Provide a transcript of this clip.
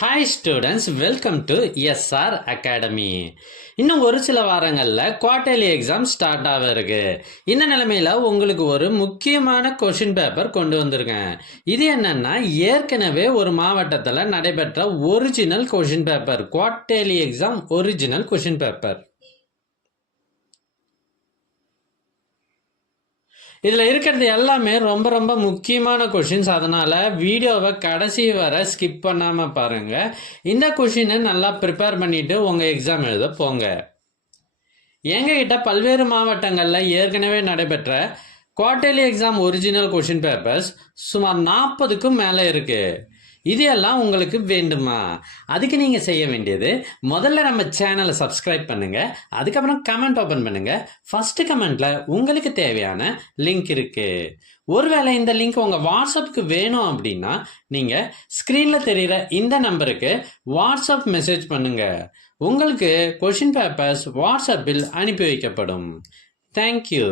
Hi students, welcome to S R academy. இன்னும் ஒரு சில வாரங்களில் குவார்டர்லி எக்ஸாம் ஸ்டார்ட் ஆக இருக்கு. இந்த நிலைமையில் உங்களுக்கு ஒரு முக்கியமான கொஷின் பேப்பர் கொண்டு வந்திருக்கேன். இது என்னன்னா, ஏற்கனவே ஒரு மாவட்டத்தில் நடைபெற்ற original question paper, quarterly exam original question paper. இதில் இருக்கிறது எல்லாமே ரொம்ப ரொம்ப முக்கியமான கொஷின்ஸ். அதனால் வீடியோவை கடைசி வரை ஸ்கிப் பண்ணாமல் பாருங்கள். இந்த கொஷினை நல்லா ப்ரிப்பேர் பண்ணிவிட்டு உங்கள் எக்ஸாம் எழுத போங்க. எங்ககிட்ட பல்வேறு மாவட்டங்களில் ஏற்கனவே நடைபெற்ற quarterly exam original question papers சுமார் 40க்கும் மேலே இருக்குது. இது எல்லாம் உங்களுக்கு வேண்டுமா? அதுக்கு நீங்கள் செய்ய வேண்டியது, முதல்ல நம்ம சேனலை சப்ஸ்கிரைப் பண்ணுங்கள். அதுக்கப்புறம் கமெண்ட் ஓப்பன் பண்ணுங்கள். ஃபஸ்ட்டு கமெண்ட்டில் உங்களுக்கு தேவையான லிங்க் இருக்குது. ஒருவேளை இந்த லிங்க் உங்கள் வாட்ஸ்அப்புக்கு வேணும் அப்படின்னா நீங்கள் ஸ்க்ரீனில் தெரிகிற இந்த நம்பருக்கு வாட்ஸ்அப் மெசேஜ் பண்ணுங்கள். உங்களுக்கு கொஷின் பேப்பர்ஸ் வாட்ஸ்அப்பில் அனுப்பி வைக்கப்படும். தேங்க்யூ.